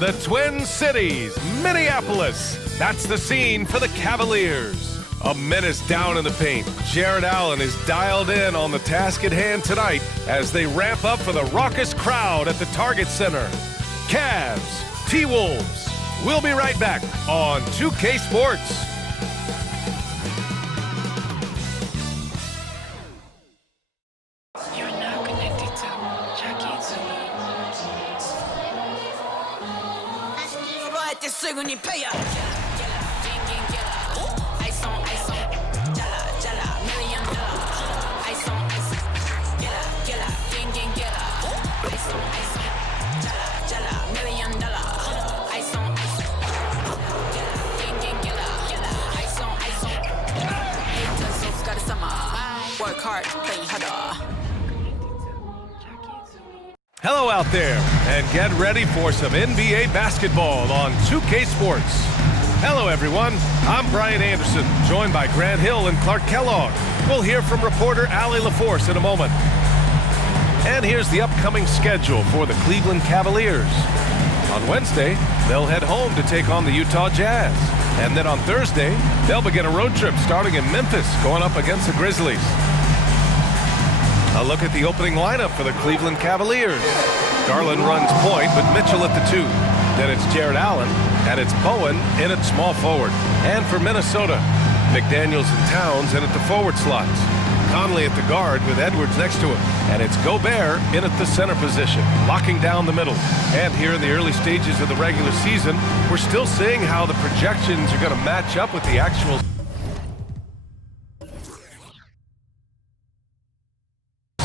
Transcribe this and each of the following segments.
The Twin Cities, Minneapolis. That's the scene for the Cavaliers. A menace down in the paint. Jared Allen is dialed in on the task at hand tonight as they ramp up for the raucous crowd at the Target Center. Cavs, T-Wolves. We'll be right back on 2K Sports. You're now connected to Jackie Work hard, play harder. Hello out there, and get ready for some NBA basketball on 2K Sports. Hello everyone, I'm Brian Anderson, joined by Grant Hill and Clark Kellogg. We'll hear from reporter Allie LaForce in a moment. And here's the upcoming schedule for the Cleveland Cavaliers. On Wednesday, they'll head home to take on the Utah Jazz. And then on Thursday, they'll begin a road trip starting in Memphis, going up against the Grizzlies. A look at the opening lineup for the Cleveland Cavaliers. Garland runs point, but Mitchell at the 2. Then it's Jared Allen, and it's Bowen in at small forward. And for Minnesota, McDaniels and Towns in at the forward slots. Conley at the guard with Edwards next to him. And it's Gobert in at the center position, locking down the middle. And here in the early stages of the regular season, we're still seeing how the projections are going to match up with the actual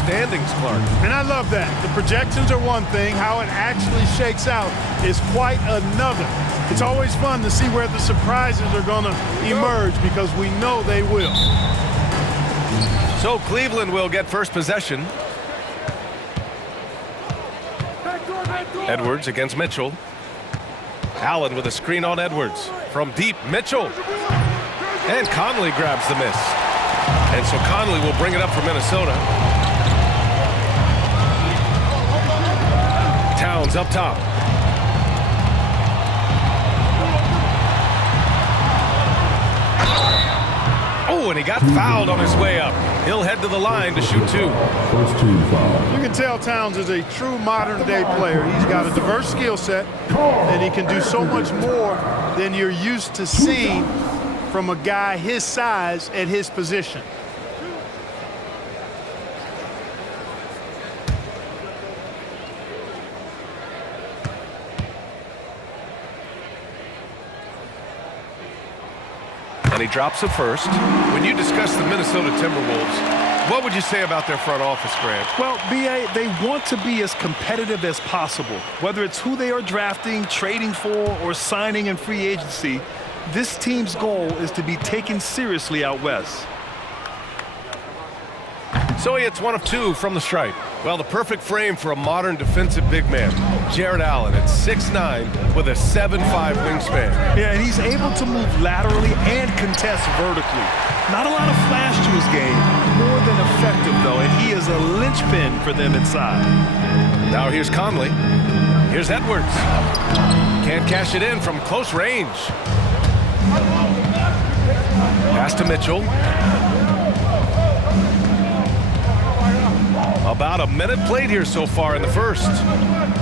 standings, Clark. And I love that. The projections are one thing. How it actually shakes out is quite another. It's always fun to see where the surprises are going to emerge because we know they will. So Cleveland will get first possession. Edwards against Mitchell. Allen with a screen on Edwards. From deep, Mitchell. And Conley grabs the miss. And so Conley will bring it up for Minnesota. Towns up top. Oh, and he got fouled on his way up. He'll head to the line to shoot 2. First team foul. You can tell Towns is a true modern-day player. He's got a diverse skill set, and he can do so much more than you're used to seeing from a guy his size at his position. And he drops it first. When you discuss the Minnesota Timberwolves, what would you say about their front office, Grant? Well, B.A., they want to be as competitive as possible. Whether it's who they are drafting, trading for, or signing in free agency, this team's goal is to be taken seriously out west. So he hits 1 of 2 from the stripe. Well, the perfect frame for a modern defensive big man. Jared Allen at 6'9" with a 7'5" wingspan. Yeah, and he's able to move laterally and contest vertically. Not a lot of flash to his game, more than effective, though, and he is a linchpin for them inside. Now here's Conley. Here's Edwards. Can't cash it in from close range. Pass to Mitchell. About a minute played here so far in the first.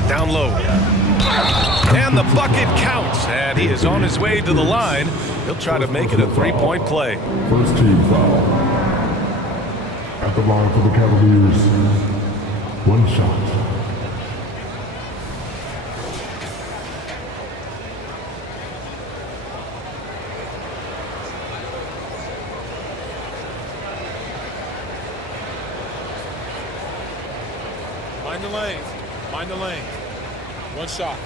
Down low. And the bucket counts. And he is on his way to the line. He'll try to make it a three-point play. First team foul. At the line for the Cavaliers. 1 shot. Mind the lanes. Mind the lanes. 1 shot.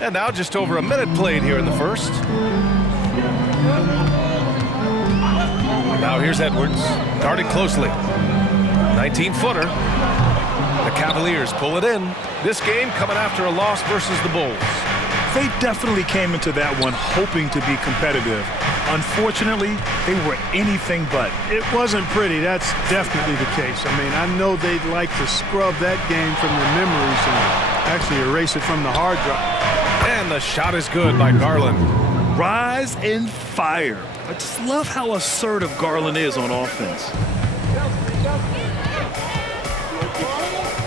And now just over a minute played here in the first. Now here's Edwards, guarded closely. 19-footer. The Cavaliers pull it in. This game coming after a loss versus the Bulls. They definitely came into that one hoping to be competitive. Unfortunately, they were anything but. It wasn't pretty. That's definitely the case. I mean, I know they'd like to scrub that game from their memories and actually erase it from the hard drive. And the shot is good by Garland. Rise and fire. I just love how assertive Garland is on offense.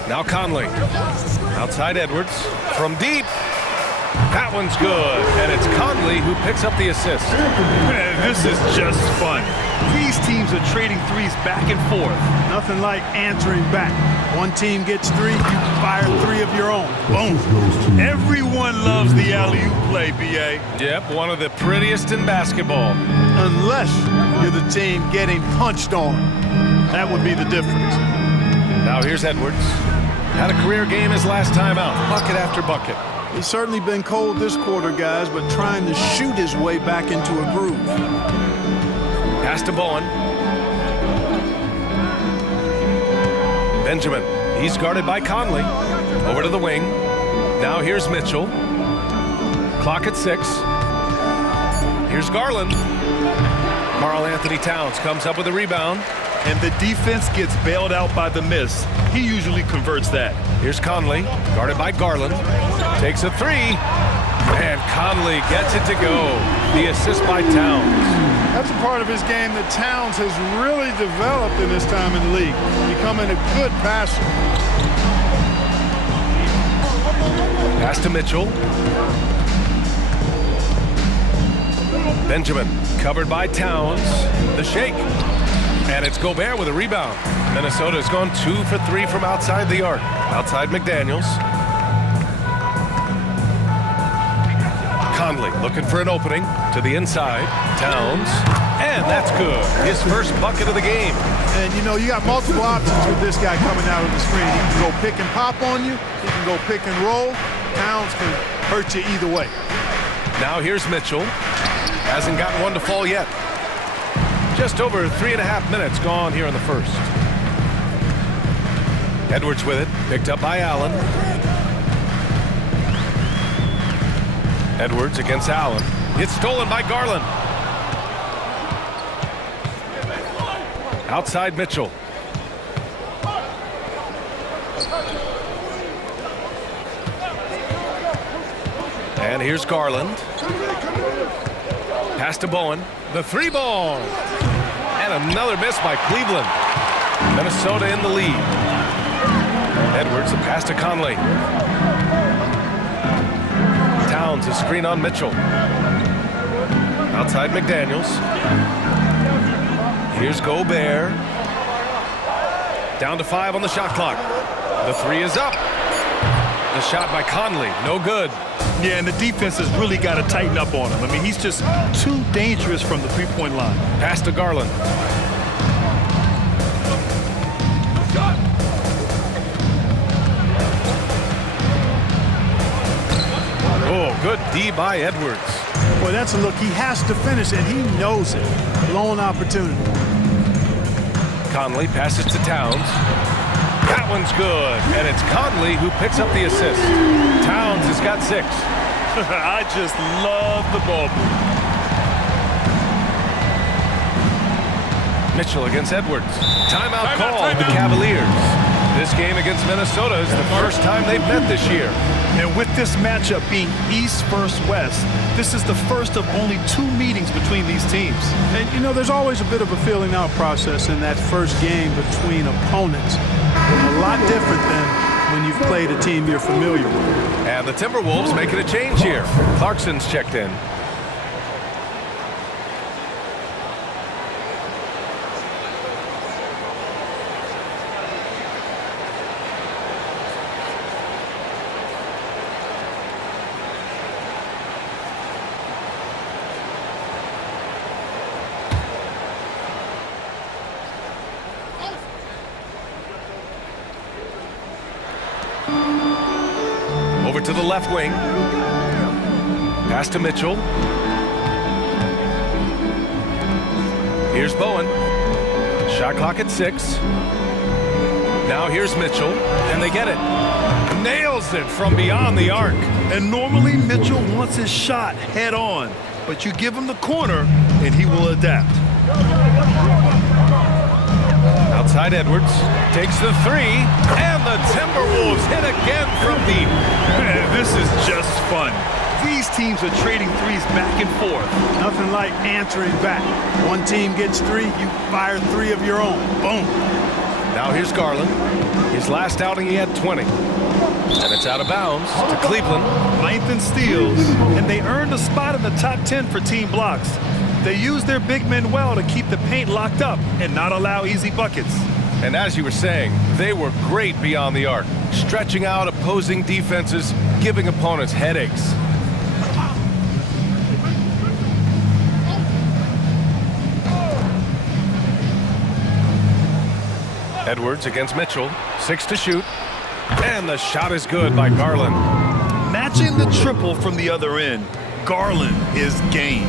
Now Conley. Outside Edwards. From deep. That one's good. And it's Conley who picks up the assist. Man, this is just fun. These teams are trading threes back and forth. Nothing like answering back. One team gets three, you fire three of your own. Boom. Everyone loves the alley-oop play, B.A. Yep, one of the prettiest in basketball. Unless you're the team getting punched on. That would be the difference. Now here's Edwards. Had a career game his last time out. Bucket after bucket. He's certainly been cold this quarter, guys, but trying to shoot his way back into a groove. Pass to Bowen. Benjamin. He's guarded by Conley. Over to the wing. Now here's Mitchell. Clock at 6. Here's Garland. Karl Anthony Towns comes up with a rebound. And the defense gets bailed out by the miss. He usually converts that. Here's Conley, guarded by Garland. Takes a three. And Conley gets it to go. The assist by Towns. That's a part of his game that Towns has really developed in his time in the league, becoming a good passer. Pass to Mitchell. Benjamin, covered by Towns. The shake. And it's Gobert with a rebound. Minnesota's gone 2 for 3 from outside the arc. Outside McDaniels. Conley looking for an opening to the inside. Towns. And that's good. His first bucket of the game. And, you know, you got multiple options with this guy coming out of the screen. He can go pick and pop on you. He can go pick and roll. Towns can hurt you either way. Now here's Mitchell. Hasn't gotten one to fall yet. Just over 3.5 minutes gone here in the first. Edwards with it, picked up by Allen. Edwards against Allen. It's stolen by Garland. Outside Mitchell. And here's Garland. Pass to Bowen. The three ball. And another miss by Cleveland. Minnesota in the lead. Edwards, a pass to Conley. Towns, a screen on Mitchell. Outside McDaniels. Here's Gobert. Down to 5 on the shot clock. The three is up. The shot by Conley, no good. Yeah, and the defense has really got to tighten up on him. I mean, he's just too dangerous from the three-point line. Pass to Garland. Oh, good D by Edwards. Boy, that's a look. He has to finish, and he knows it. Blown opportunity. Conley passes to Towns. That one's good, and it's Conley who picks up the assist. Towns has got 6. I just love the ball. Mitchell against Edwards. Timeout call to the Cavaliers. This game against Minnesota is the first time they've met this year. And with this matchup being East versus West, this is the first of only 2 meetings between these teams. And, you know, there's always a bit of a feeling out process in that first game between opponents. A lot different than when you've played a team you're familiar with. And the Timberwolves making a change here. Clarkson's checked in. Over to the left wing. Pass to Mitchell. Here's Bowen. Shot clock at 6. Now here's Mitchell, and they get it. nails it from beyond the arc. And normally Mitchell wants his shot head on, but you give him the corner and he will adapt. Outside Edwards takes the three, and the Timberwolves hit again from deep. Man, this is just fun. These teams are trading threes back and forth. Nothing like answering back. One team gets three, you fire three of your own. Boom. Now here's Garland. His last outing he had 20. And it's out of bounds to Cleveland. Length and steals, and they earned a spot in the top 10 for team blocks. They used their big men well to keep the paint locked up and not allow easy buckets. And as you were saying, they were great beyond the arc, stretching out opposing defenses, giving opponents headaches. Edwards against Mitchell, 6 to shoot, and the shot is good by Garland. Matching the triple from the other end, Garland is game.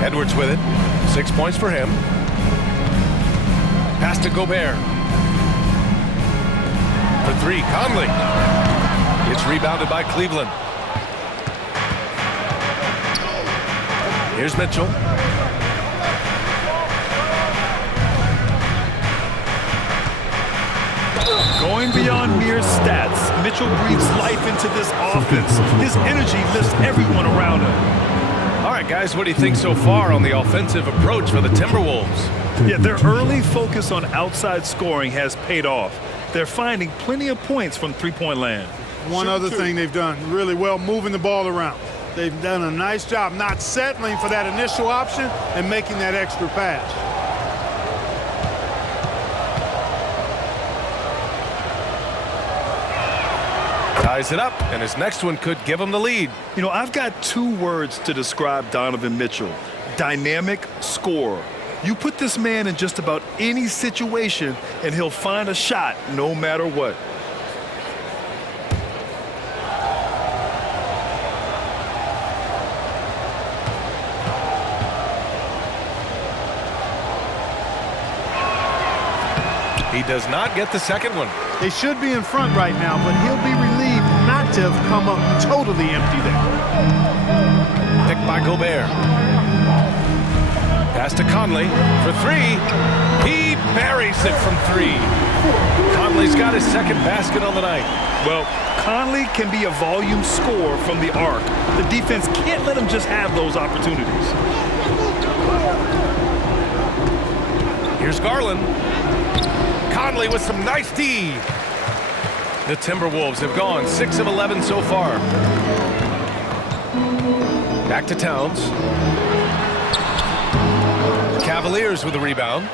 Edwards with it, 6 points for him. Pass to Gobert. For three, Conley. It's rebounded by Cleveland. Here's Mitchell. Going beyond mere stats, Mitchell breathes life into this offense. His energy lifts everyone around him. All right, guys, what do you think so far on the offensive approach for the Timberwolves? Yeah, their early focus on outside scoring has paid off. They're finding plenty of points from three-point land. One other thing they've done really well, moving the ball around. They've done a nice job not settling for that initial option and making that extra pass. Ties it up, and his next one could give him the lead. You know, I've got two words to describe Donovan Mitchell: dynamic scorer. You put this man in just about any situation, and he'll find a shot no matter what. He does not get the second one. They should be in front right now, but he'll be relieved not to have come up totally empty there. Picked by Gobert. Pass to Conley for three. He buries it from three. Conley's got his second basket on the night. Well, Conley can be a volume scorer from the arc. The defense can't let him just have those opportunities. Here's Garland. Conley with some nice D. The Timberwolves have gone 6 of 11 so far. Back to Towns. Cavaliers with a rebound.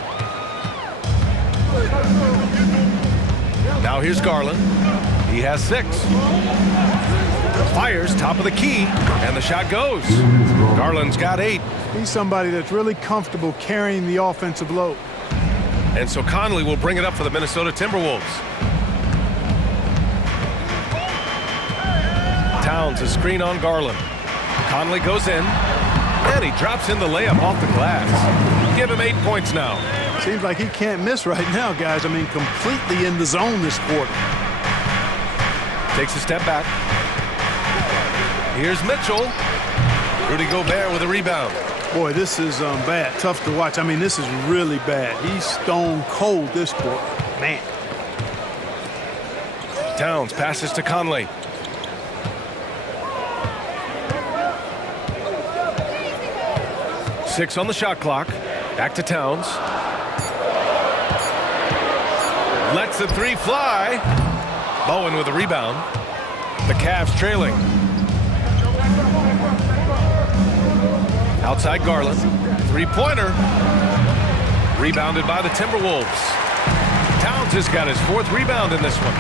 Now here's Garland. He has 6. Fires top of the key, and the shot goes. Garland's got 8. He's somebody that's really comfortable carrying the offensive load. And so Conley will bring it up for the Minnesota Timberwolves. Towns a screen on Garland. Conley goes in, and he drops in the layup off the glass. Give him 8 points now. Seems like he can't miss right now, guys. I mean, completely in the zone this quarter. Takes a step back. Here's Mitchell. Rudy Gobert with a rebound. Boy, this is bad. Tough to watch. I mean, this is really bad. He's stone cold this quarter. Man. Towns passes to Conley. Six on the shot clock. Back to Towns. Lets the three fly. Bowen with a rebound. The Cavs trailing. Outside Garland. Three-pointer. Rebounded by the Timberwolves. Towns has got his 4th rebound in this one.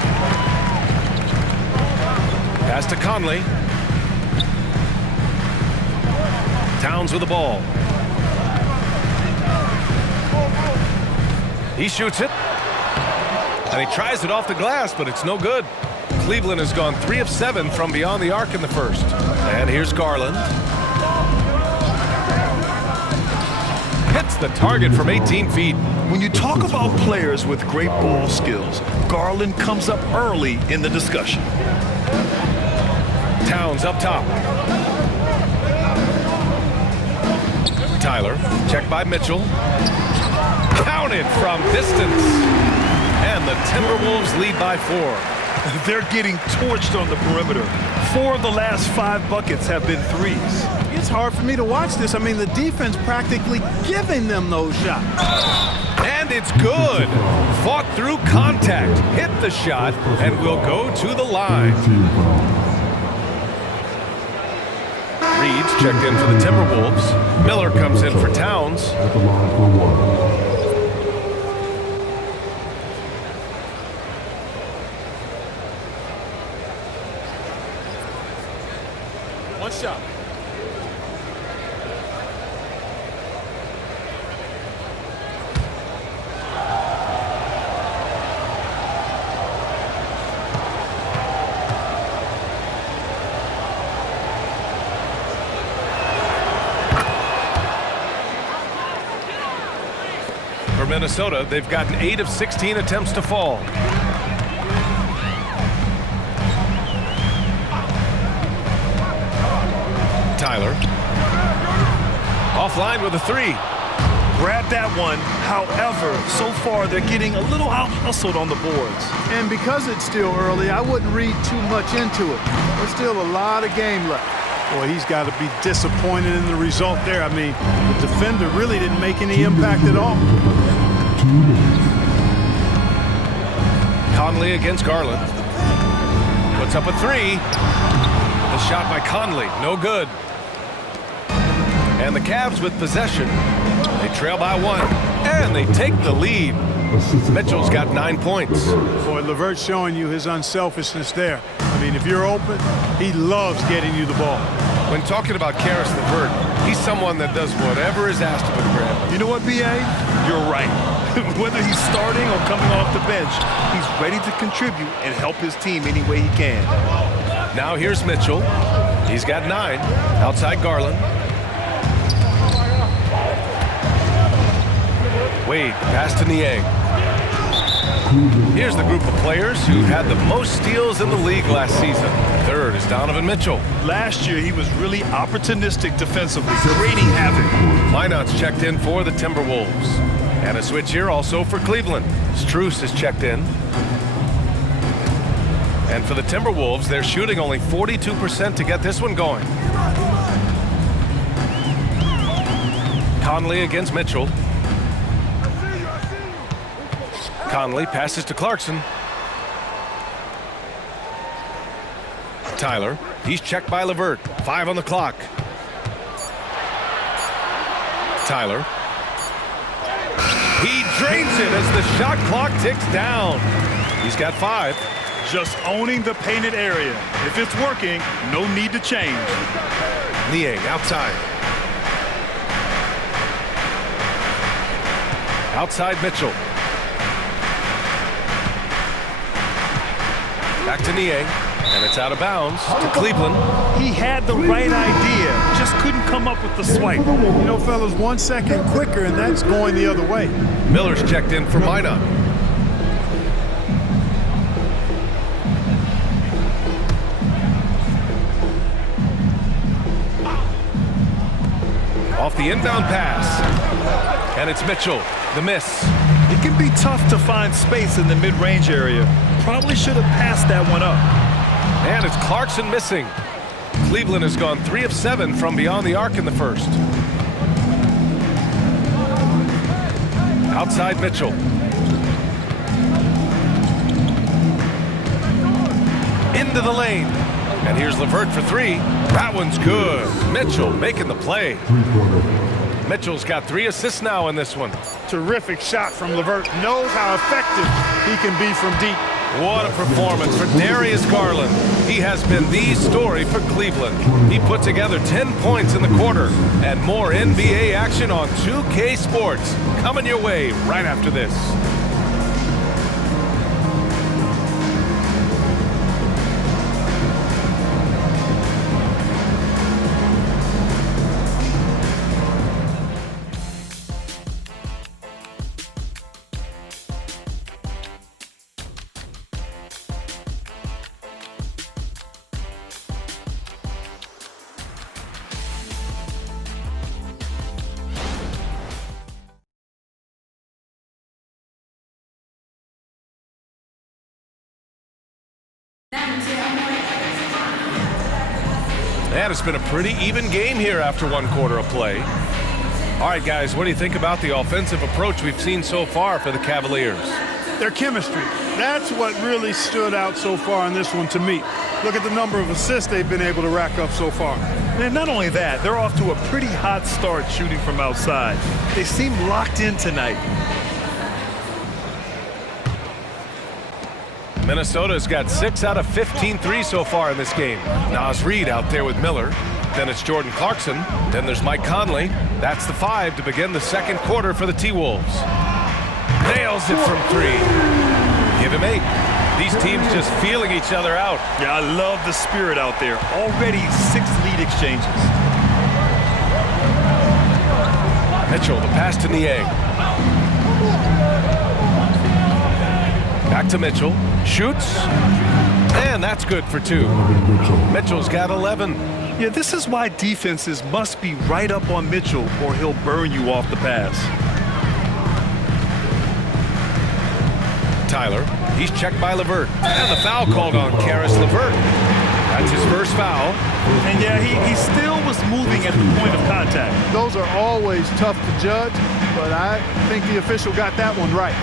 Pass to Conley. Towns with the ball. He shoots it. And he tries it off the glass, but it's no good. Cleveland has gone 3 of 7 from beyond the arc in the first. And here's Garland. Hits the target from 18 feet. When you talk about players with great ball skills, Garland comes up early in the discussion. Towns up top. Tyler, checked by Mitchell. Counted from distance. And the Timberwolves lead by 4. They're getting torched on the perimeter. 4 of the last 5 buckets have been threes. It's hard for me to watch this. I mean, the defense practically giving them those shots. And it's good. Fought through contact, hit the shot, and will go to the line. Reed's checked in for the Timberwolves. Miller comes in for Towns. At the line for 1. One shot. For Minnesota, they've gotten 8 of 16 attempts to fall. Tyler. Offline with a 3. Grab that one. However, so far they're getting a little out-hustled on the boards. And because it's still early, I wouldn't read too much into it. There's still a lot of game left. Boy, he's got to be disappointed in the result there. I mean, the defender really didn't make any impact at all. Conley against Garland. Puts up a 3. The shot by Conley, no good. And the Cavs with possession. They trail by 1, and they take the lead. Mitchell's got 9 points. Boy, LeVert's showing you his unselfishness there. I mean, if you're open, he loves getting you the ball. When talking about Karis LeVert, he's someone that does whatever is asked of him, Graham. You know what, B.A.? You're right. Whether he's starting or coming off the bench, he's ready to contribute and help his team any way he can. Now here's Mitchell. He's got 9. Outside Garland. Wade, pass to Niang. Here's the group of players who had the most steals in the league last season. Third is Donovan Mitchell. Last year, he was really opportunistic defensively, creating havoc. Minot's checked in for the Timberwolves. And a switch here also for Cleveland. Strus is checked in. And for the Timberwolves, they're shooting only 42% to get this one going. Conley against Mitchell. Conley passes to Clarkson. Tyler, he's checked by LeVert. 5 on the clock. Tyler. He drains it as the shot clock ticks down. He's got 5. Just owning the painted area. If it's working, no need to change. Niang outside. Outside Mitchell. Back to Niang, and it's out of bounds to Cleveland. He had the right idea, just couldn't come up with the swipe. You know, fellas, 1 second quicker, and that's going the other way. Miller's checked in for Minot. Off the inbound pass, and it's Mitchell, the miss. It can be tough to find space in the mid-range area. Probably should have passed that one up. And it's Clarkson missing. Cleveland has gone 3 of 7 from beyond the arc in the first. Outside Mitchell. Into the lane. And here's LeVert for 3. That one's good. Mitchell making the play. Mitchell's got 3 assists now in this one. Terrific shot from LeVert. Knows how effective he can be from deep. What a performance for Darius Garland. He has been the story for Cleveland. He put together 10 points in the quarter. And more NBA action on 2K Sports coming your way right after this. And it's been a pretty even game here after one quarter of play. All right, guys, what do you think about the offensive approach we've seen so far for the Cavaliers? Their chemistry. That's what really stood out so far in this one to me. Look at the number of assists they've been able to rack up so far. And not only that, they're off to a pretty hot start shooting from outside. They seem locked in tonight. Minnesota's got 6 out of 15 threes so far in this game. Naz Reid out there with Miller. Then it's Jordan Clarkson. Then there's Mike Conley. That's the 5 to begin the second quarter for the T-Wolves. Nails it from 3. Give him 8. These teams just feeling each other out. Yeah, I love the spirit out there. Already 6 lead exchanges. Mitchell, the pass to Niang. Back to Mitchell. Shoots. And that's good for 2. Mitchell's got 11. Yeah, this is why defenses must be right up on Mitchell or he'll burn you off the pass. Tyler, he's checked by LeVert. And the foul called on Karis LeVert. That's his first foul. And yeah, he still was moving at the point of contact. Those are always tough to judge, but I think the official got that one right.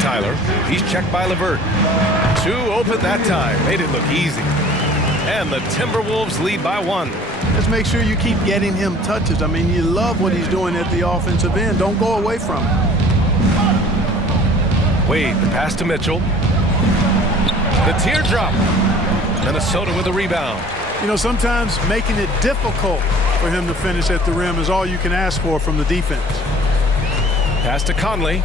Tyler, he's checked by LeVert. 2 open that time. Made it look easy. And the Timberwolves lead by 1. Just make sure you keep getting him touches. I mean, you love what he's doing at the offensive end. Don't go away from him. Wade, the pass to Mitchell. The teardrop. Minnesota with a rebound. You know, sometimes making it difficult for him to finish at the rim is all you can ask for from the defense. Pass to Conley.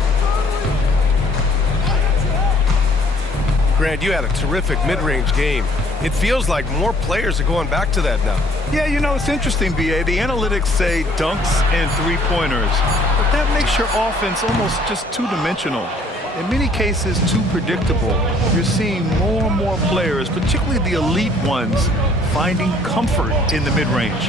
Grant, you had a terrific mid-range game. It feels like more players are going back to that now. Yeah, you know, it's interesting, B.A. The analytics say dunks and three-pointers, but that makes your offense almost just two-dimensional. In many cases, too predictable. You're seeing more and more players, particularly the elite ones, finding comfort in the mid-range.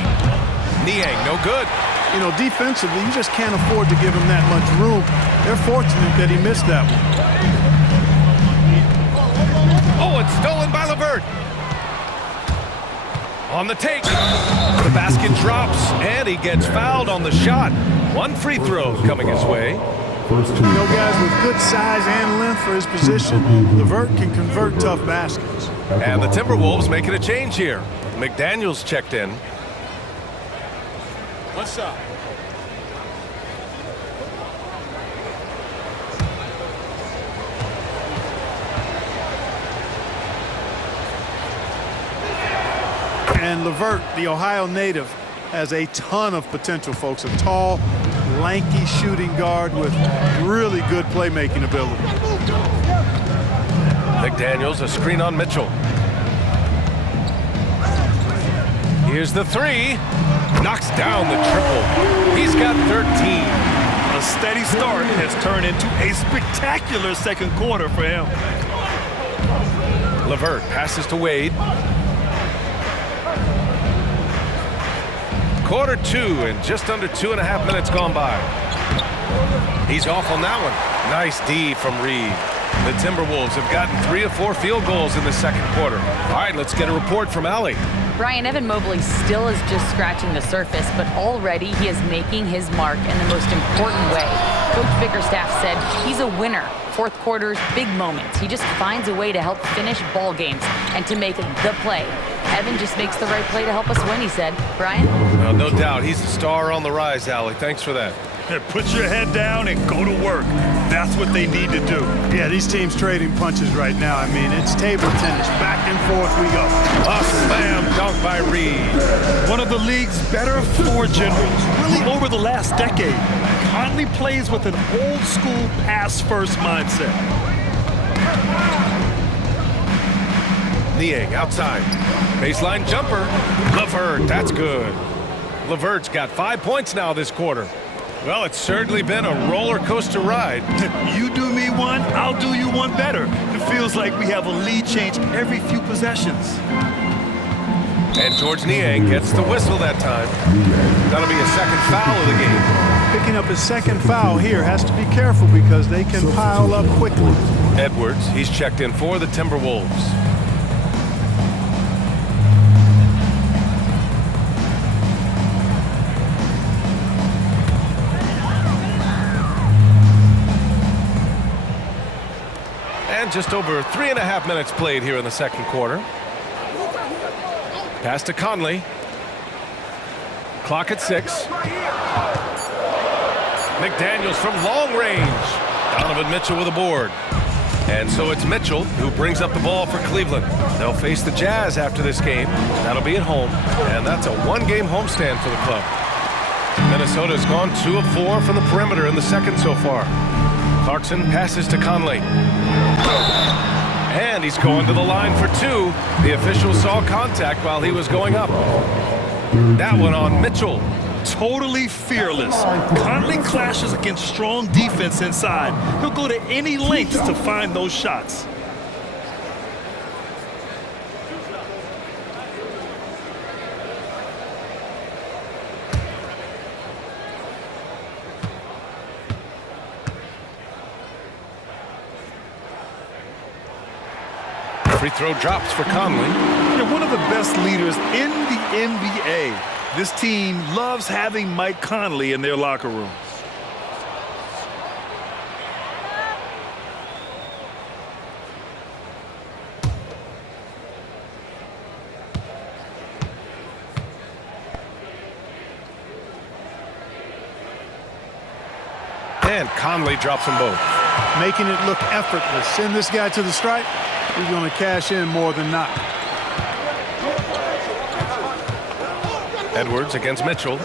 Niang, no good. You know, defensively, you just can't afford to give him that much room. They're fortunate that he missed that one. Oh, it's stolen by LeVert. On the take. The basket drops, and he gets fouled on the shot. 1 free throw coming his way. You know, guys, with good size and length for his position, LeVert can convert tough baskets. And the Timberwolves making a change here. McDaniels checked in. One shot. And LeVert, the Ohio native, has a ton of potential, folks. A tall, lanky shooting guard with really good playmaking ability. McDaniels, a screen on Mitchell. Here's the 3. Knocks down the triple. He's got 13. A steady start has turned into a spectacular second quarter for him. LeVert passes to Wade. Quarter 2 and just under 2.5 minutes gone by. He's off on that one. Nice D from Reid. The Timberwolves have gotten 3 of 4 field goals in the second quarter. All right, let's get a report from Allie. Brian, Evan Mobley still is just scratching the surface, but already he is making his mark in the most important way. Coach Bickerstaff said he's a winner. Fourth quarter's big moments. He just finds a way to help finish ball games and to make the play. Evan just makes the right play to help us win, he said. Brian? Well, no doubt. He's a star on the rise, Allie. Thanks for that. Put your head down and go to work. That's what they need to do. Yeah, these teams trading punches right now. I mean, it's table tennis. Back and forth we go. A slam dunk by Reid. One of the league's better floor generals, really over the last decade. Conley plays with an old-school pass-first mindset. Niang outside. Baseline jumper. LeVert, that's good. LeVert's got 5 points now this quarter. Well, it's certainly been a roller coaster ride. You do me one, I'll do you one better. It feels like we have a lead change every few possessions. And George Niang gets the whistle that time. That'll be a second foul of the game. Picking up his second foul here. Has to be careful because they can pile up quickly. Edwards, he's checked in for the Timberwolves. And just over 3.5 minutes played here in the second quarter. Pass to Conley. Clock at 6. McDaniels from long range. Donovan Mitchell with a board. And so it's Mitchell who brings up the ball for Cleveland. They'll face the Jazz after this game. That'll be at home. And that's a one-game homestand for the club. Minnesota's gone 2 of 4 from the perimeter in the second so far. Clarkson passes to Conley. And he's going to the line for 2. The official saw contact while he was going up. That one on Mitchell. Totally fearless. Conley clashes against strong defense inside. He'll go to any lengths to find those shots. Free throw drops for Conley. They're one of the best leaders in the NBA. This team loves having Mike Conley in their locker room. And Conley drops them both. Making it look effortless. Send this guy to the stripe. He's going to cash in more than not. Edwards against Mitchell.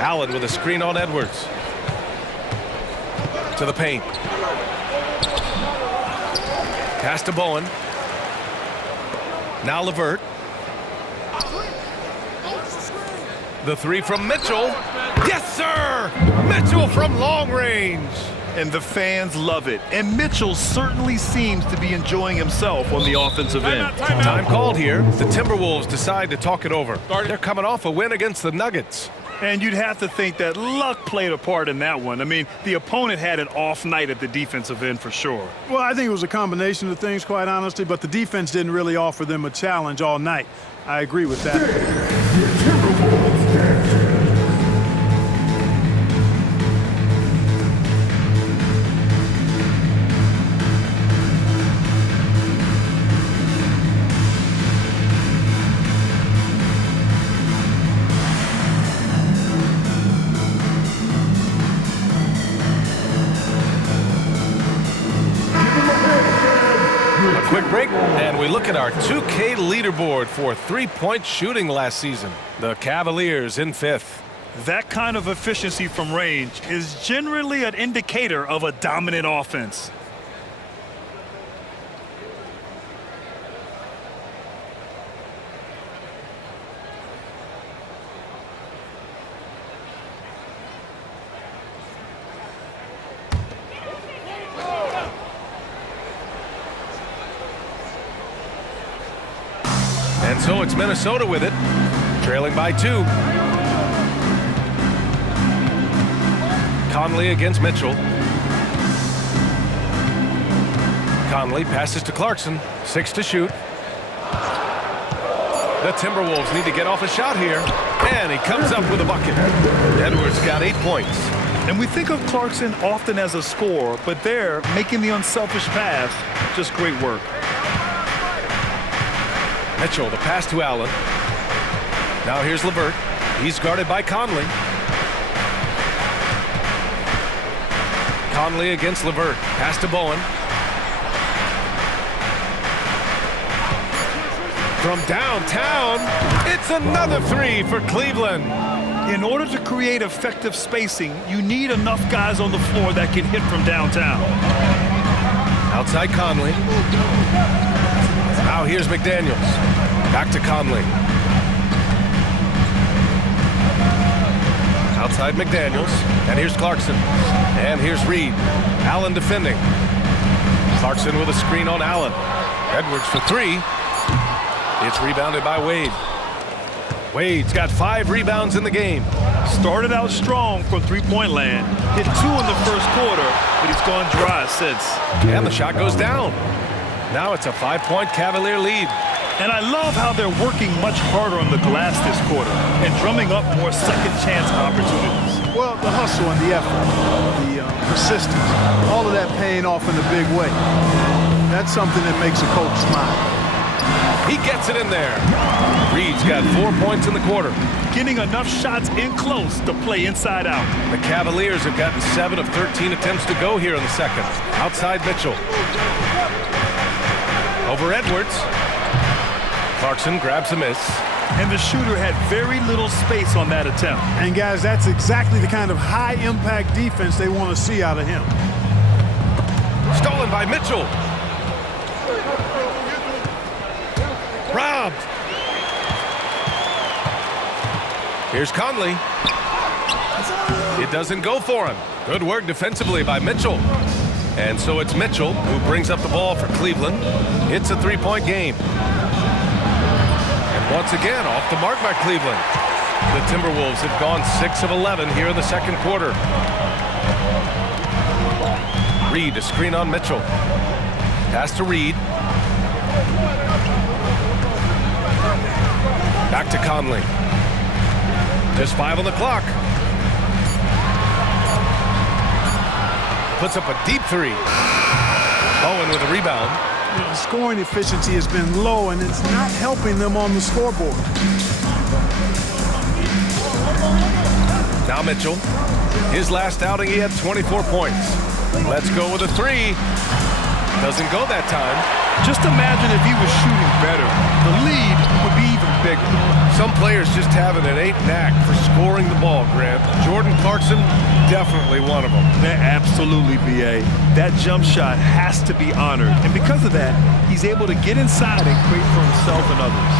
Allen with a screen on Edwards. To the paint. Pass to Bowen. Now LeVert. The 3 from Mitchell. Yes, sir! Mitchell from long range. And the fans love it. And Mitchell certainly seems to be enjoying himself on the offensive end. Time called here. The Timberwolves decide to talk it over. They're coming off a win against the Nuggets. And you'd have to think that luck played a part in that one. I mean, the opponent had an off night at the defensive end for sure. Well, I think it was a combination of things, quite honestly, but the defense didn't really offer them a challenge all night. I agree with that. Quick break, and we look at our 2K leaderboard for three-point shooting last season. The Cavaliers in 5th. That kind of efficiency from range is generally an indicator of a dominant offense. And so it's Minnesota with it, trailing by 2. Conley against Mitchell. Conley passes to Clarkson. 6 to shoot. The Timberwolves need to get off a shot here. And he comes up with a bucket. Edwards got 8 points. And we think of Clarkson often as a scorer, but there, making the unselfish pass, just great work. Mitchell, the pass to Allen. Now here's LeVert. He's guarded by Conley. Conley against LeVert. Pass to Bowen. From downtown, it's another 3 for Cleveland. In order to create effective spacing, you need enough guys on the floor that can hit from downtown. Outside Conley. Now here's McDaniels. Back to Conley. Outside McDaniels. And here's Clarkson. And here's Reed. Allen defending. Clarkson with a screen on Allen. Edwards for 3. It's rebounded by Wade. Wade's got 5 rebounds in the game. Started out strong from three-point land. Hit 2 in the first quarter, but he's gone dry since. And the shot goes down. Now it's a 5-point Cavalier lead. And I love how they're working much harder on the glass this quarter and drumming up more second chance opportunities. Well, the hustle and the effort, the persistence, all of that paying off in a big way. That's something that makes a coach smile. He gets it in there. Reed's got 4 points in the quarter. Getting enough shots in close to play inside out. The Cavaliers have gotten 7 of 13 attempts to go here in the second. Outside Mitchell. Over Edwards. Clarkson grabs a miss. And the shooter had very little space on that attempt. And guys, that's exactly the kind of high-impact defense they want to see out of him. Stolen by Mitchell. Robbed. Here's Conley. It doesn't go for him. Good work defensively by Mitchell. And so it's Mitchell who brings up the ball for Cleveland. It's a 3-point game. And once again, off the mark by Cleveland. The Timberwolves have gone 6 of 11 here in the second quarter. Reed, a screen on Mitchell. Pass to Reed. Back to Conley. Just 5 on the clock. Puts up a deep 3. Owen with a rebound. You know, scoring efficiency has been low, and it's not helping them on the scoreboard. Now Mitchell. His last outing, he had 24 points. Let's go with a 3. Doesn't go that time. Just imagine if he was shooting better. The lead would be even bigger. Some players just have an innate knack for scoring the ball, Grant. Jordan Clarkson, definitely one of them. Absolutely, B.A. That jump shot has to be honored. And because of that, he's able to get inside and create for himself and others.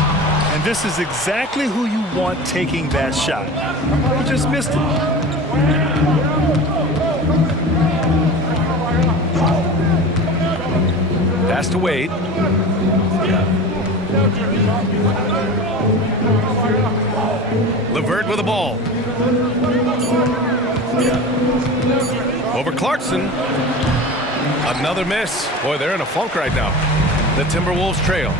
And this is exactly who you want taking that shot. He just missed it. Pass to Wade. LeVert with the ball. Over Clarkson. Another miss. Boy, they're in a funk right now. The Timberwolves trail.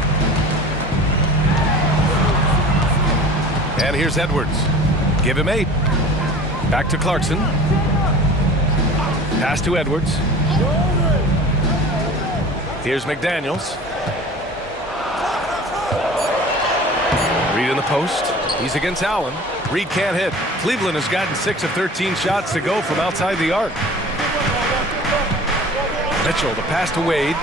And here's Edwards. Give him 8. Back to Clarkson. Pass to Edwards. Here's McDaniels. Reed in the post. He's against Allen. Reed can't hit. Cleveland has gotten 6 of 13 shots to go from outside the arc. Mitchell, the pass to Wade.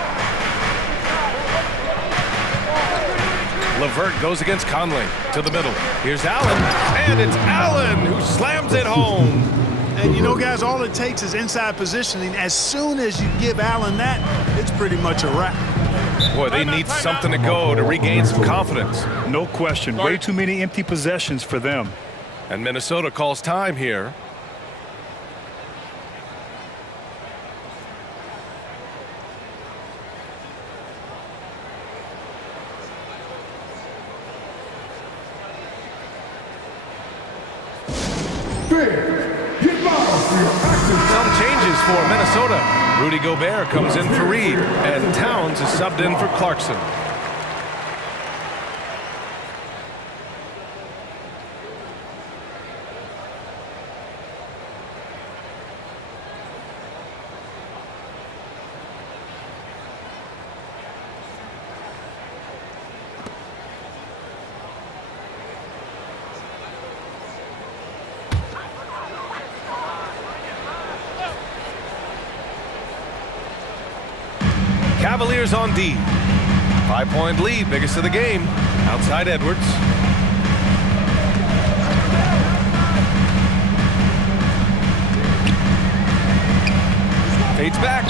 LeVert goes against Conley to the middle. Here's Allen, and it's Allen who slams it home. And you know, guys, all it takes is inside positioning. As soon as you give Allen that, it's pretty much a wrap. Boy, they need something to go to regain some confidence. No question. Way too many empty possessions for them. And Minnesota calls time here. Some changes for Minnesota. Rudy Gobert comes in for Reed, and Towns is subbed in for Clarkson. Cavaliers on D. 5-point lead, biggest of the game. Outside Edwards. Fades back.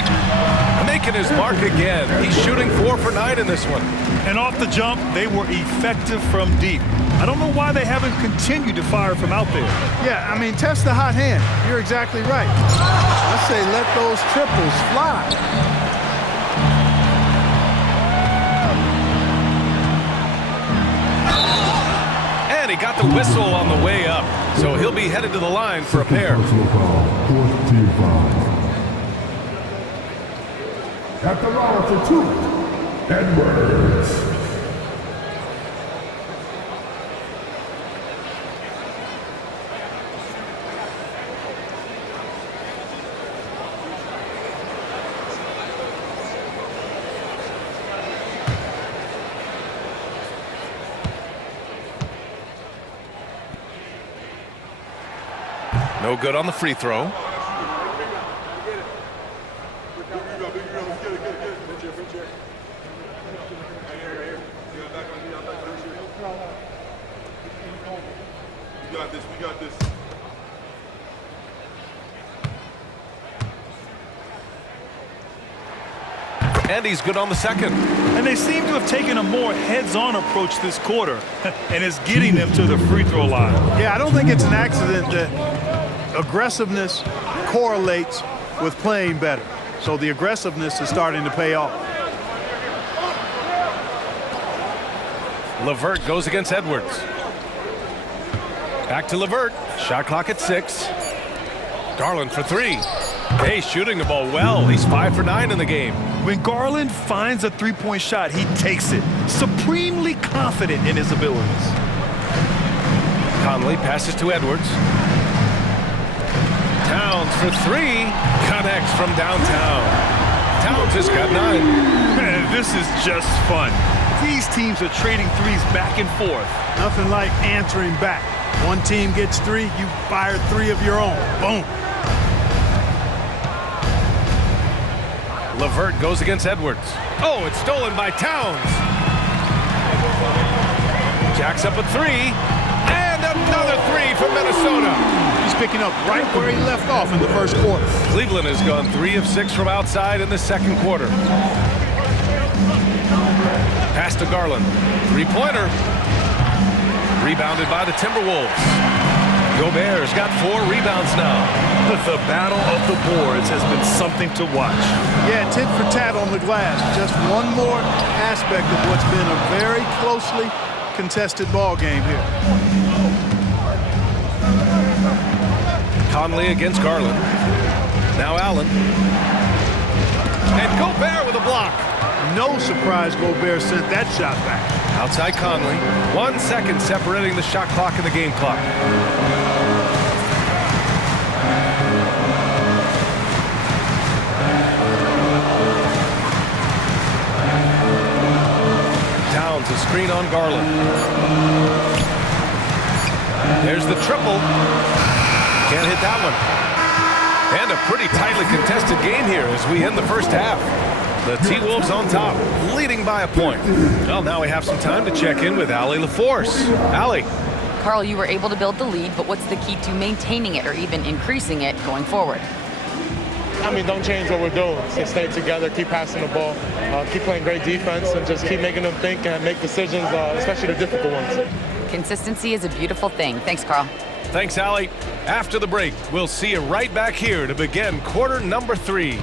Making his mark again. He's shooting 4 for 9 in this one. And off the jump, they were effective from deep. I don't know why they haven't continued to fire from out there. Yeah, I mean, test the hot hand. You're exactly right. I say let those triples fly. he got the whistle on the way up, so he'll be headed to the line for a pair. Personal foul, fourth team foul. At the line for 2, Edwards. No good on the free throw. We got this. And he's good on the second. And they seem to have taken a more heads-on approach this quarter, and it's getting them to the free throw line. Yeah, I don't think it's an accident that aggressiveness correlates with playing better. So the aggressiveness is starting to pay off. LeVert goes against Edwards. Back to LeVert. Shot clock at 6. Garland for 3. Hey, shooting the ball well. He's 5 for 9 in the game. When Garland finds a three-point shot, he takes it, supremely confident in his abilities. Conley passes to Edwards. Towns for 3. Connects from downtown. Towns has got 9. Man, this is just fun. These teams are trading threes back and forth. Nothing like answering back. One team gets 3, you fire 3 of your own. Boom. LeVert goes against Edwards. Oh, it's stolen by Towns. Jacks up a 3. And another 3 from Minnesota. He's picking up right where he left off in the first quarter. Cleveland has gone 3 of 6 from outside in the second quarter. Pass to Garland. 3-pointer. Rebounded by the Timberwolves. Gobert's got 4 rebounds now. The battle of the boards has been something to watch. Yeah, tit for tat on the glass. Just one more aspect of what's been a very closely contested ball game here. Conley against Garland. Now Allen. And Gobert with a block. No surprise Gobert sent that shot back. Outside Conley. 1 second separating the shot clock and the game clock. Towns a screen on Garland. There's the triple. Can't hit that one. And a pretty tightly contested game here as we end the first half. The T-Wolves on top, leading by a point. Well, now we have some time to check in with Allie LaForce. Allie. Carl, you were able to build the lead, but what's the key to maintaining it or even increasing it going forward? I mean, don't change what we're doing. Just stay together, keep passing the ball, keep playing great defense, and just keep making them think and make decisions, especially the difficult ones. Consistency is a beautiful thing. Thanks, Carl. Thanks, Allie. After the break, we'll see you right back here to begin quarter number 3.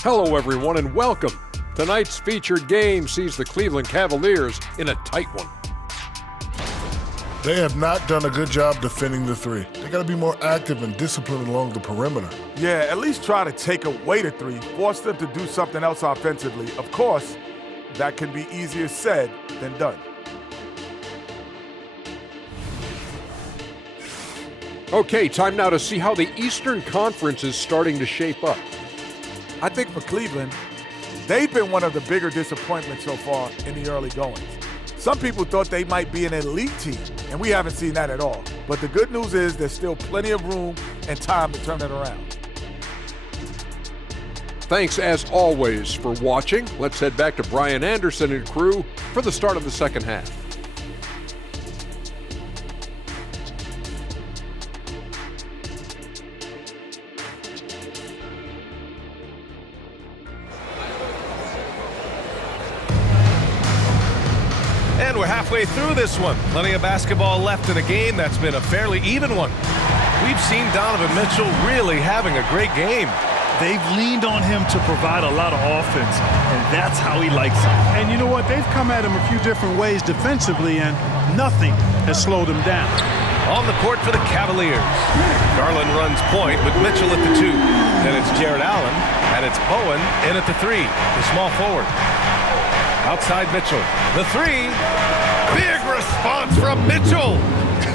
Hello, everyone, and welcome. Tonight's featured game sees the Cleveland Cavaliers in a tight one. They have not done a good job defending the 3. They got to be more active and disciplined along the perimeter. Yeah, at least try to take away the 3, force them to do something else offensively. Of course, that can be easier said than done. Okay, time now to see how the Eastern Conference is starting to shape up. I think for Cleveland, they've been one of the bigger disappointments so far in the early goings. Some people thought they might be an elite team, and we haven't seen that at all. But the good news is there's still plenty of room and time to turn it around. Thanks, as always, for watching. Let's head back to Brian Anderson and crew for the start of the second half. And we're halfway through this one. Plenty of basketball left in a game that's been a fairly even one. We've seen Donovan Mitchell really having a great game. They've leaned on him to provide a lot of offense, and that's how he likes it. And you know what? They've come at him a few different ways defensively, and nothing has slowed him down. On the court for the Cavaliers. Garland runs point with Mitchell at the 2. Then it's Jared Allen, and it's Bowen in at the 3, the small forward. Outside Mitchell. The 3. Big response from Mitchell.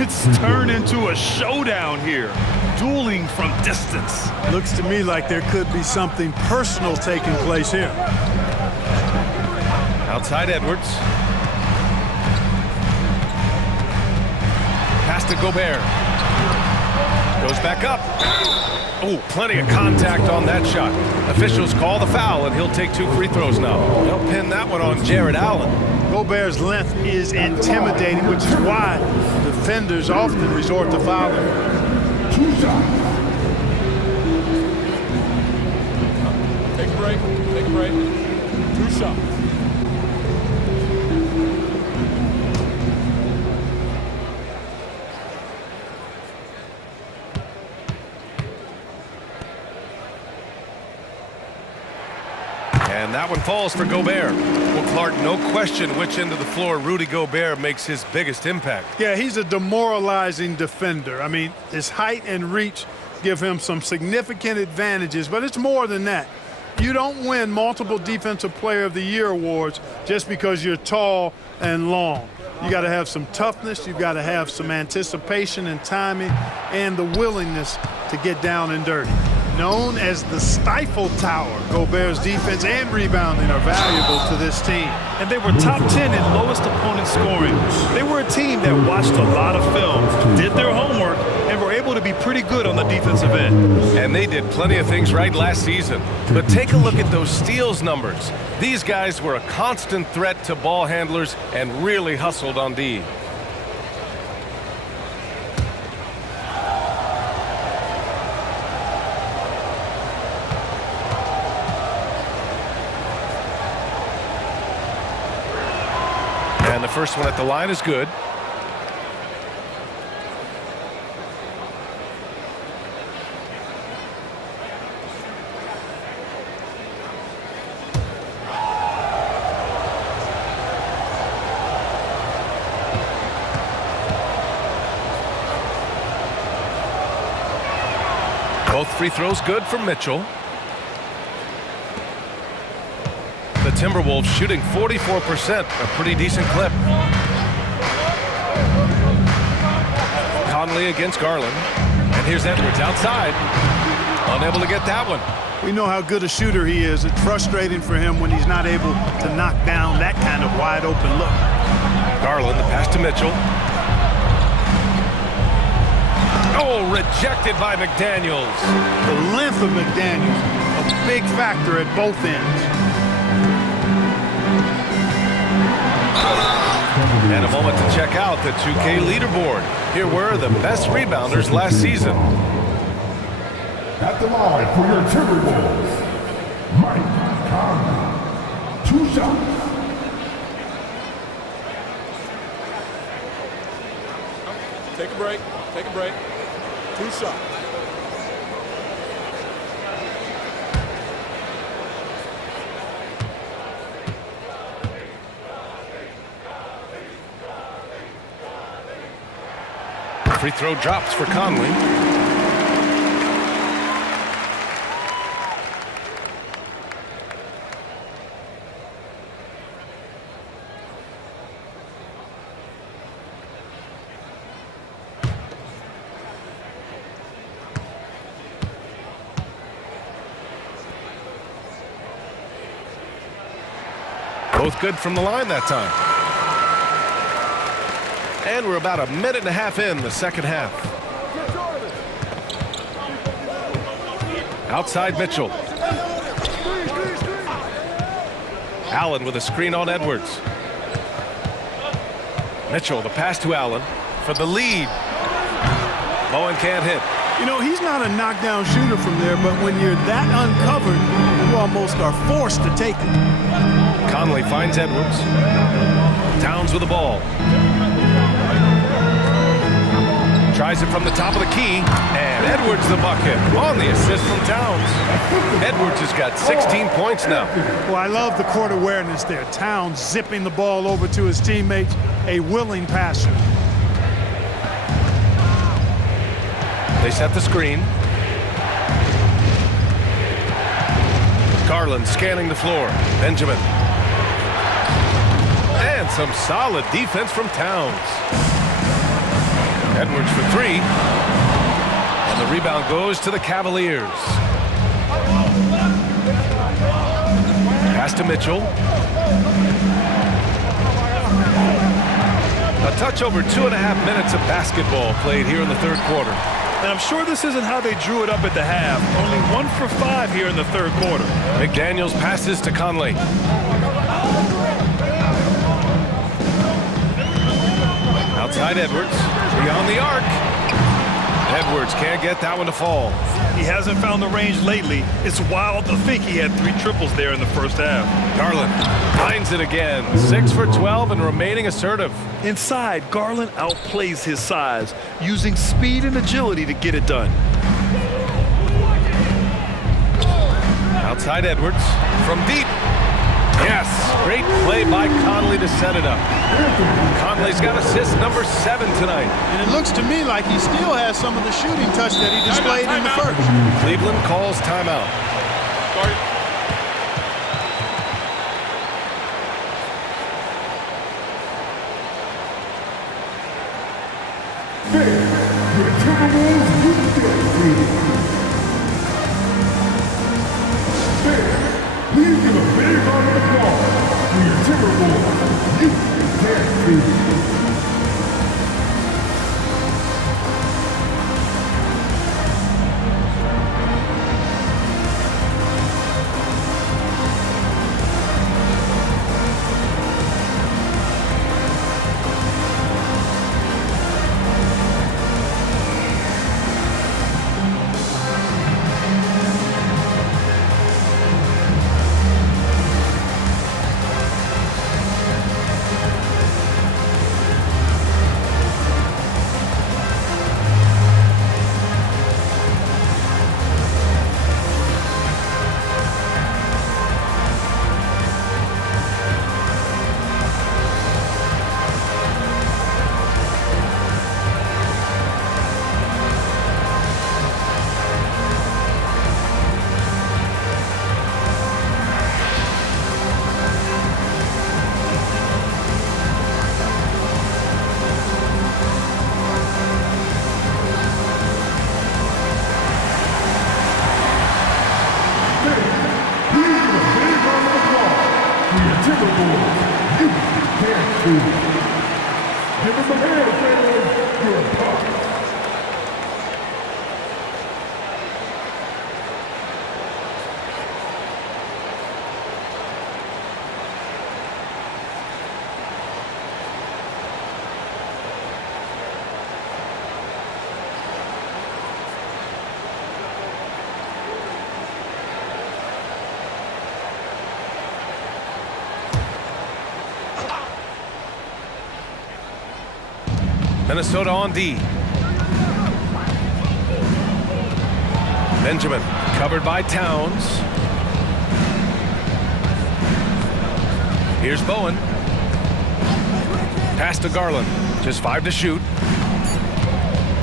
It's turned into a showdown here. Dueling from distance. Looks to me like there could be something personal taking place here. Outside Edwards. Pass to Gobert. Goes back up. Oh, plenty of contact on that shot. Officials call the foul, and he'll take 2 free throws now. They'll pin that one on Jared Allen. Gobert's length is intimidating, which is why defenders often resort to fouling. 2 shots. Take a break. Take a break. 2 shots. And that one falls for Gobert. Well, Clark, no question which end of the floor Rudy Gobert makes his biggest impact. Yeah, he's a demoralizing defender. I mean, his height and reach give him some significant advantages, but it's more than that. You don't win multiple Defensive Player of the Year awards just because you're tall and long. You got to have some toughness, you got to have some anticipation and timing, and the willingness to get down and dirty. Known as the Stifle Tower, Gobert's defense and rebounding are valuable to this team. And they were top 10 in lowest opponent scoring. They were a team that watched a lot of film, did their homework, and were able to be pretty good on the defensive end. And they did plenty of things right last season. But take a look at those steals numbers. These guys were a constant threat to ball handlers and really hustled on D. And the first one at the line is good. Both free throws good for Mitchell. The Timberwolves shooting 44%, a pretty decent clip. Conley against Garland. And here's Edwards outside. Unable to get that one. We know how good a shooter he is. It's frustrating for him when he's not able to knock down that kind of wide open look. Garland, the pass to Mitchell. Oh, rejected by McDaniels. The length of McDaniels, a big factor at both ends. And a moment to check out the 2K leaderboard. Here were the best rebounders last season. At the line for your Timberwolves, Mike Conley. 2 shots. Take a break. Take a break. 2 shots. Free throw drops for Conley. Both good from the line that time. And we're about a minute and a half in the second half. Outside Mitchell. Allen with a screen on Edwards. Mitchell, the pass to Allen for the lead. Bowen can't hit. You know, he's not a knockdown shooter from there, but when you're that uncovered, you almost are forced to take it. Conley finds Edwards. Towns with the ball. Tries it from the top of the key, and Edwards the bucket on the assist from Towns. Edwards has got 16 points now. Well, I love the court awareness there. Towns zipping the ball over to his teammates, a willing passer. They set the screen. Garland scanning the floor. Benjamin. And some solid defense from Towns. Edwards for three. And the rebound goes to the Cavaliers. Pass to Mitchell. A touch over 2.5 minutes of basketball played here in the third quarter. And I'm sure this isn't how they drew it up at the half. Only 1 for 5 here in the third quarter. McDaniels passes to Conley. Outside Edwards. Beyond the arc. Edwards can't get that one to fall. He hasn't found the range lately. It's wild to think he had 3 triples there in the first half. Garland finds it again. 6 for 12 and remaining assertive. Inside, Garland outplays his size, using speed and agility to get it done. Outside Edwards from deep. Yes, great play by Conley to set it up. Conley's got assist number 7 tonight. And it looks to me like he still has some of the shooting touch that he displayed in the first. Cleveland calls timeout. Your Timberwolves please give a big round of applause for your Timberwolves. You can't see. Minnesota on D. Benjamin covered by Towns. Here's Bowen. Pass to Garland. Just 5 to shoot.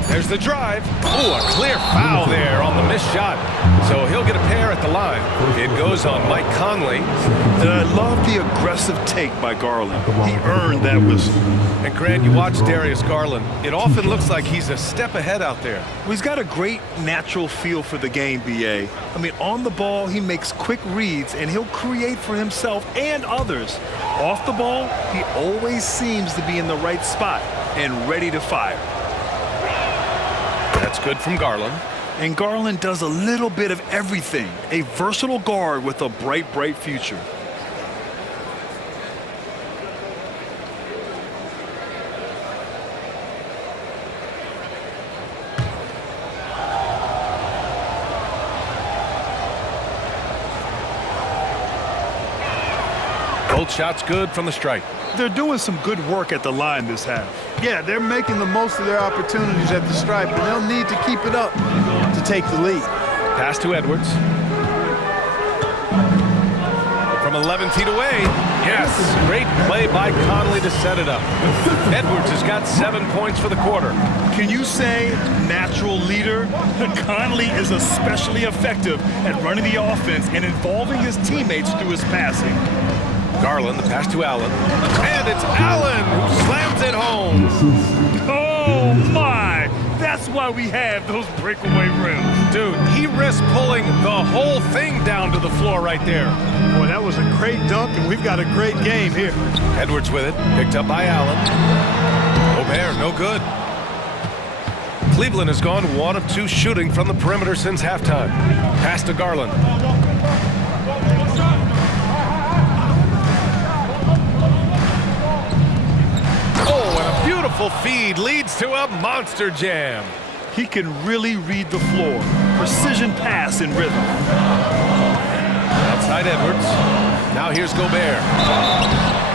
There's the drive. Oh, a clear foul there on the missed shot. So he'll get a pair at the line. It goes on Mike Conley. And I love the aggressive take by Garland. He earned that whistle. And Grant, you watch Darius Garland. It often looks like he's a step ahead out there. Well, he's got a great natural feel for the game, B.A. I mean, on the ball, he makes quick reads, and he'll create for himself and others. Off the ball, he always seems to be in the right spot and ready to fire. That's good from Garland. And Garland does a little bit of everything. A versatile guard with a bright, bright future. Both shots good from the stripe. They're doing some good work at the line this half. Yeah, they're making the most of their opportunities at the stripe, and they'll need to keep it up to take the lead. Pass to Edwards. From 11 feet away. Yes, great play by Conley to set it up. Edwards has got 7 points for the quarter. Can you say natural leader? Conley is especially effective at running the offense and involving his teammates through his passing. Garland, the pass to Allen. And it's Allen who slams it home. Oh, my! That's why we have those breakaway rims. Dude, he risked pulling the whole thing down to the floor right there. Boy, that was a great dunk, and we've got a great game here. Edwards with it, picked up by Allen. Gobert, no good. Cleveland has gone 1 of 2 shooting from the perimeter since halftime. Pass to Garland. Oh, and a beautiful feed leads to a monster jam. He can really read the floor. Precision pass in rhythm. Outside Edwards. Now here's Gobert.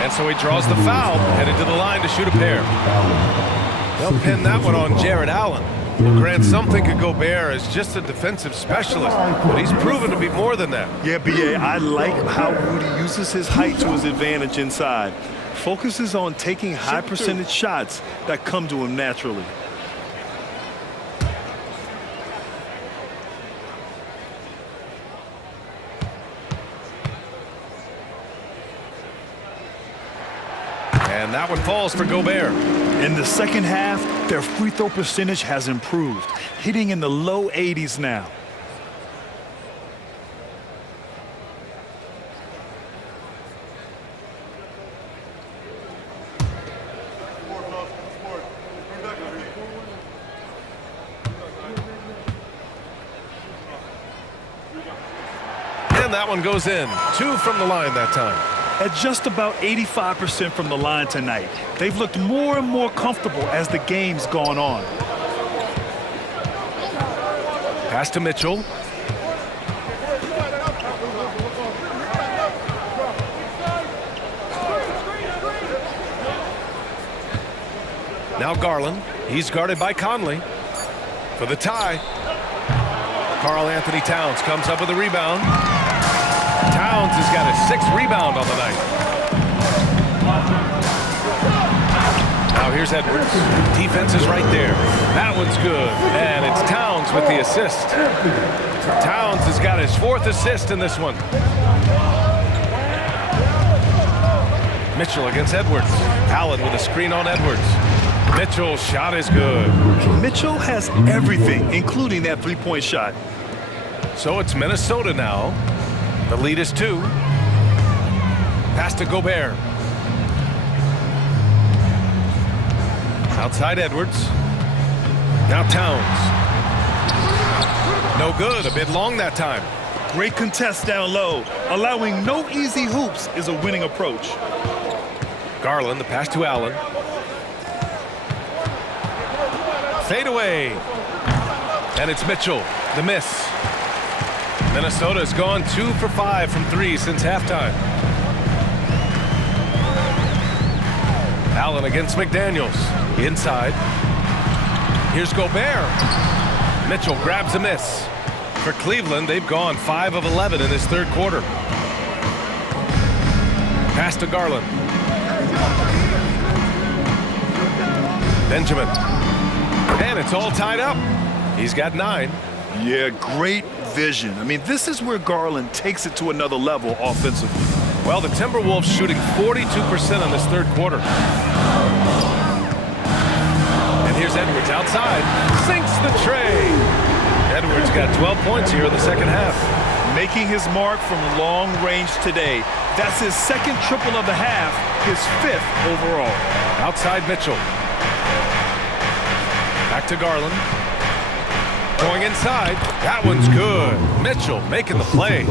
And so he draws the foul, headed to the line to shoot a pair. They'll pin that one on Jared Allen. Well, Grant, some think of Gobert as just a defensive specialist, but he's proven to be more than that. Yeah, B.A., I like how Rudy uses his height to his advantage inside. Focuses on taking high percentage shots that come to him naturally. And that one falls for Gobert. In the second half, their free throw percentage has improved, hitting in the low 80s now. And that one goes in. 2 from the line that time. At just about 85% from the line tonight, they've looked more and more comfortable as the game's gone on. Pass to Mitchell. Now Garland. He's guarded by Conley for the tie. Karl Anthony Towns comes up with a rebound. Towns has got his 6th rebound on the night. Now here's Edwards. Defense is right there. That one's good. And it's Towns with the assist. Towns has got his 4th assist in this one. Mitchell against Edwards. Allen with a screen on Edwards. Mitchell's shot is good. Mitchell has everything, including that three-point shot. So it's Minnesota now. The lead is 2. Pass to Gobert. Outside Edwards. Now Towns. No good. A bit long that time. Great contest down low. Allowing no easy hoops is a winning approach. Garland, the pass to Allen. Fade away. And it's Mitchell. The miss. Minnesota has gone 2 for 5 from 3 since halftime. Allen against McDaniels. Inside. Here's Gobert. Mitchell grabs a miss. For Cleveland, they've gone 5 of 11 in this 3rd quarter. Pass to Garland. Benjamin. And it's all tied up. He's got 9. Yeah, great vision. I mean, this is where Garland takes it to another level offensively. Well, the Timberwolves shooting 42% in this 3rd quarter. And here's Edwards outside. Sinks the tray. Edwards got 12 points here in the 2nd half. Making his mark from long range today. That's his 2nd triple of the half, his 5th overall. Outside Mitchell. Back to Garland. Going inside. That one's good. Mitchell making the play.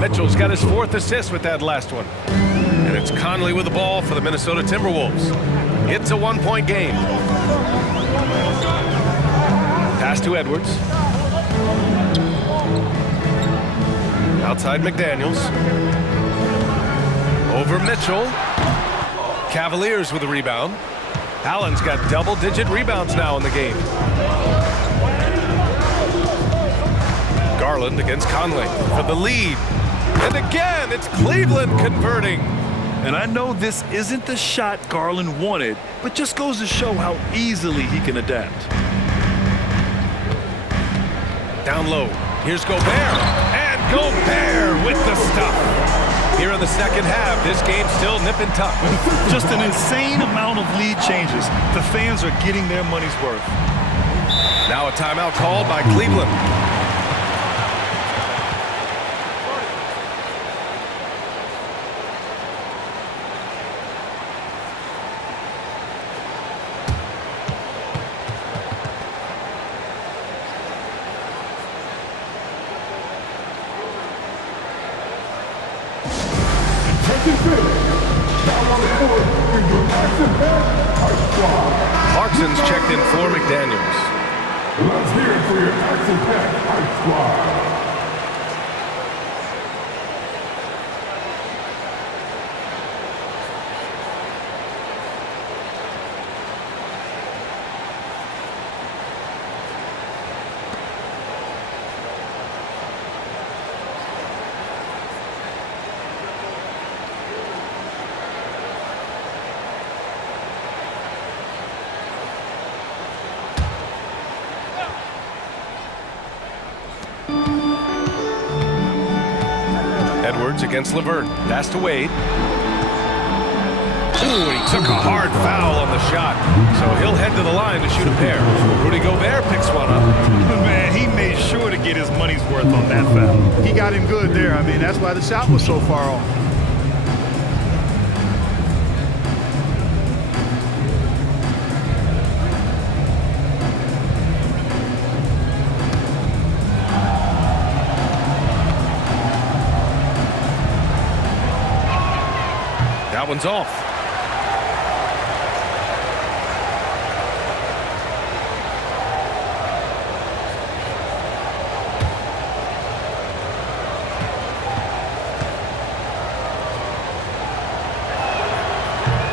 Mitchell's got his 4th assist with that last one. And it's Conley with the ball for the Minnesota Timberwolves. It's a one-point game. Pass to Edwards. Outside McDaniels. Over Mitchell. Cavaliers with the rebound. Allen's got double-digit rebounds now in the game. Garland against Conley for the lead. And again, it's Cleveland converting. And I know this isn't the shot Garland wanted, but just goes to show how easily he can adapt. Down low. Here's Gobert. And Gobert with the stuff. Here in the second half, this game's still nip and tuck. Just an insane amount of lead changes. The fans are getting their money's worth. Now a timeout called by Cleveland. Clarkson's checked in for McDaniels. Let's hear it for your action-packed Ice Squad. Edwards against LeVert. Pass to Wade. Ooh, he took a hard foul on the shot. So he'll head to the line to shoot a pair. Rudy Gobert picks one up. Man, he made sure to get his money's worth on that foul. He got him good there. I mean, that's why the shot was so far off. That one's off.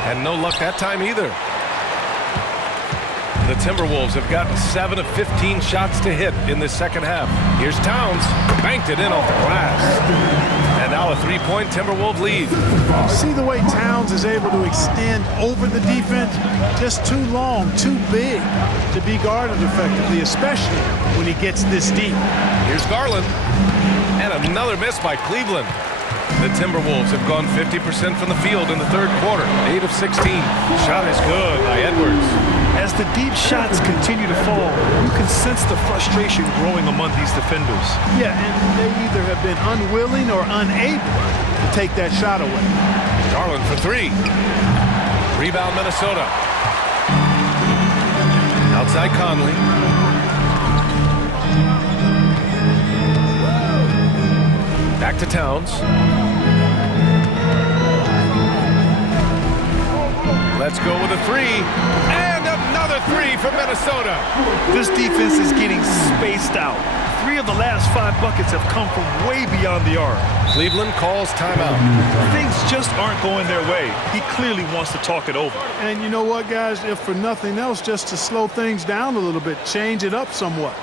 And no luck that time either. The Timberwolves have gotten 7 of 15 shots to hit in this second half. Here's Towns. Banked it in off the glass. And now a three-point Timberwolves lead. See the way Towns is able to extend over the defense? Just too long, too big to be guarded effectively, especially when he gets this deep. Here's Garland. And another miss by Cleveland. The Timberwolves have gone 50% from the field in the third quarter. 8 of 16. Shot is good by Edwards. As the deep shots continue to fall, you can sense the frustration growing among these defenders. Yeah, and they either have been unwilling or unable to take that shot away. Garland for three. Rebound Minnesota. Outside Conley. Back to Towns. Let's go with a three. And another three for Minnesota. This defense is getting spaced out. 3 of the last 5 buckets have come from way beyond the arc. Cleveland calls timeout. Things just aren't going their way. He clearly wants to talk it over. And you know what, guys? If for nothing else, just to slow things down a little bit, change it up somewhat.